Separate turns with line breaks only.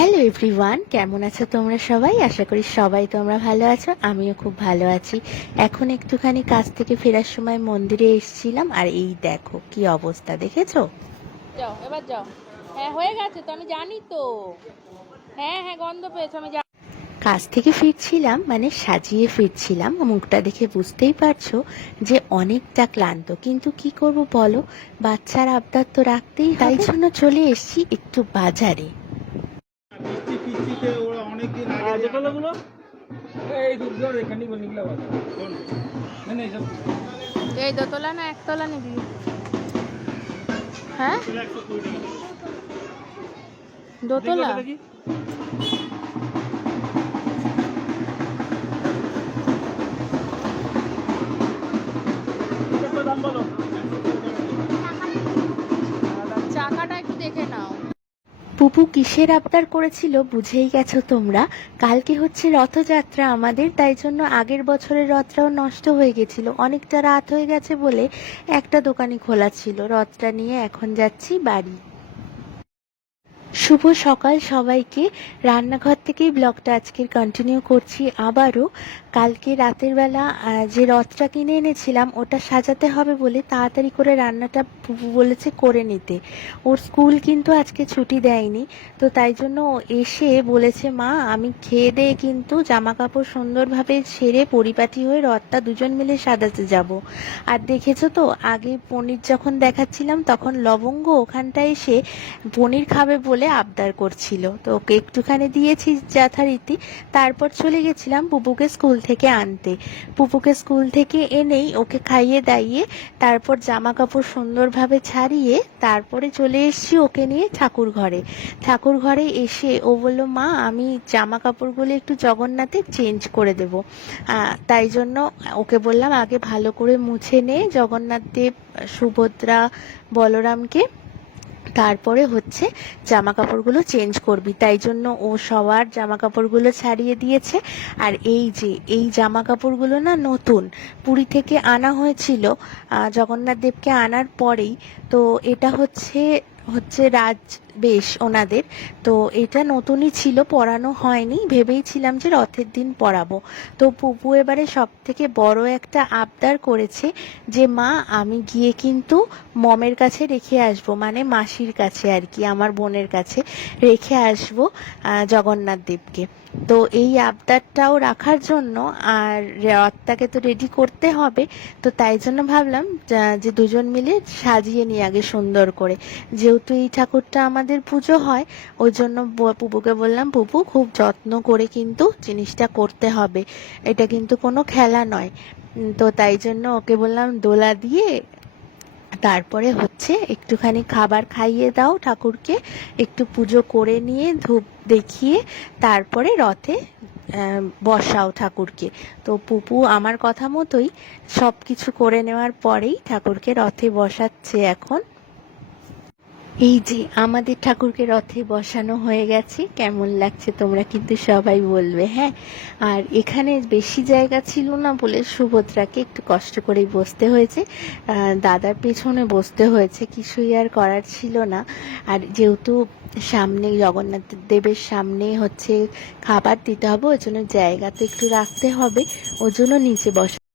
Hello everyone কেমন আছো তোমরা সবাই? আশা করি সবাই তোমরা ভালো আছো আমিও খুব ভালো আছি। এখন একটুখানি কাজ থেকে ফেরার সময় মন্দিরে এসেছিলাম আর এই দেখো কি অবস্থা দেখেছ?
যাও এবার যাও। হ্যাঁ হয়ে গেছে তো আমি জানি তো। হ্যাঁ হ্যাঁ গন্ধ পেয়েছ আমি
কাজ থেকে ফিরছিলাম মানে সাজিয়ে ফিরছিলাম মুখটা দেখে বুঝতেই পারছ যে অনেকটা ক্লান্ত। কিন্তু কি করব বলো বাচ্চার আবদার তো রাখতেই। তাই জন্য চলে এসেছি একটু বাজারে।
আগে
এই দুধগুলো এখানেই বনিগুলো না না এইসব
এই দোতলা না একতলা নিবি? হ্যাঁ। দোতলা চাকাটা একটু দেখে নাও।
পুপু কিসের আবদার করেছিল বুঝেই গেছো তোমরা? কালকে হচ্ছে রথযাত্রা আমাদের, তাই জন্য আগের বছরের রথটাও নষ্ট হয়ে গেছিল। অনেকটা রাত হয়ে গেছে বলে একটা দোকানই খোলা ছিল। রথটা নিয়ে এখন যাচ্ছি বাড়ি। শুভ সকাল সবাইকে। রান্নাঘর থেকেই ব্লগটা আজকের কন্টিনিউ করছি। আবারও কালকে রাতের বেলা যে রথটা কিনে এনেছিলাম, ওটা সাজাতে হবে বলে তাড়াতাড়ি করে রান্নাটা বলেছে করে নিতে। ওর স্কুল কিন্তু আজকে ছুটি দেয়নি, তো তাই জন্য এসে বলেছে, মা, আমি খেয়ে দিয়ে কিন্তু জামা কাপড় সুন্দরভাবে সেরে পরিপাটি হয়ে রথটা দুজন মিলে সাজাতে যাব। আর দেখেছ তো, আগে পনির যখন দেখাচ্ছিলাম, তখন লবঙ্গ ওখানটায় এসে পনির খাবে বলে আবদার করছিল। তো ওকে একটুখানি দিয়েছি যথারীতি। তারপর চলে গেছিলাম পুপুকে স্কুল থেকে আনতে। পুপুকে স্কুল থেকে এনেই ওকে খাইয়ে দাইয়ে তারপর জামা কাপড় সুন্দরভাবে ছাড়িয়ে তারপরে চলে এসেছি ওকে নিয়ে ঠাকুর ঘরে। ঠাকুর ঘরে এসে ও বলল, মা, আমি জামা কাপড়গুলো একটু জগন্নাথের চেঞ্জ করে দেব। তাই জন্য ওকে বললাম, আগে ভালো করে মুছে নে জগন্নাথ দেব, সুভদ্রা, বলরামকে। তারপরে হচ্ছে জামা কাপড়গুলো চেঞ্জ করবি। তাই জন্য ও সবার জামা কাপড়গুলো ছাড়িয়ে দিয়েছে। আর এই যে, এই জামা কাপড়গুলো না নতুন, পুরী থেকে আনা হয়েছিল জগন্নাথ দেবকে আনার পরেই। তো এটা হচ্ছে হচ্ছে রাজ বেশ ওনাদের। তো এটা নতুনই ছিল পরানো হয়নি। ভেবেইছিলাম যে রথের দিন পরাবো তো পুপু এবারে সব থেকে বড় একটা আবদার করেছে যে, মা, আমি গিয়ে কিন্তু মমের কাছে রেখে আসব। মানে মাসির কাছে আর কি, আমার বোনের কাছে রেখে আসব জগন্নাথ দেবকে। তো এই আবদারটাও রাখার জন্য আর রথটাকে তো রেডি করতে হবে। তো তাই জন্য ভাবলাম যে দুজন মিলে সাজিয়ে নিই আগে সুন্দর করে। যেহেতু এই ঠাকুরটা আমাদের পুজো হয়, ওই জন্য পুপুকে বললাম পুপু খুব যত্ন করে কিন্তু জিনিসটা করতে হবে। এটা কিন্তু কোনো খেলা নয়। তো তাই জন্য ওকে বললাম, দোলা দিয়ে তারপরে হচ্ছে একটুখানি খাবার খাইয়ে দাও ঠাকুরকে, একটু পুজো করে নিয়ে ধূপ দেখিয়ে তারপরে রথে বসাও ঠাকুরকে। তো পুপু আমার কথা মতোই সব কিছু করে নেওয়ার পরেই ঠাকুরকে রথে বসাচ্ছে এখন। এই যে আমাদের ঠাকুরকে রথে বসানো হয়ে গেছে, কেমন লাগছে তোমরা কিন্তু সবাই বলবে হ্যাঁ? আর এখানে বেশি জায়গা ছিল না বলে সুভদ্রাকে একটু কষ্ট করেই বসতে হয়েছে। দাদার পেছনে বসতে হয়েছে, কিছুই আর করার ছিল না। আর যেহেতু সামনে জগন্নাথ দেবের সামনে হচ্ছে খাবার দিতে হবে, ওই জন্য জায়গা তো একটু রাখতে হবে, ওই জন্য নিচে বসা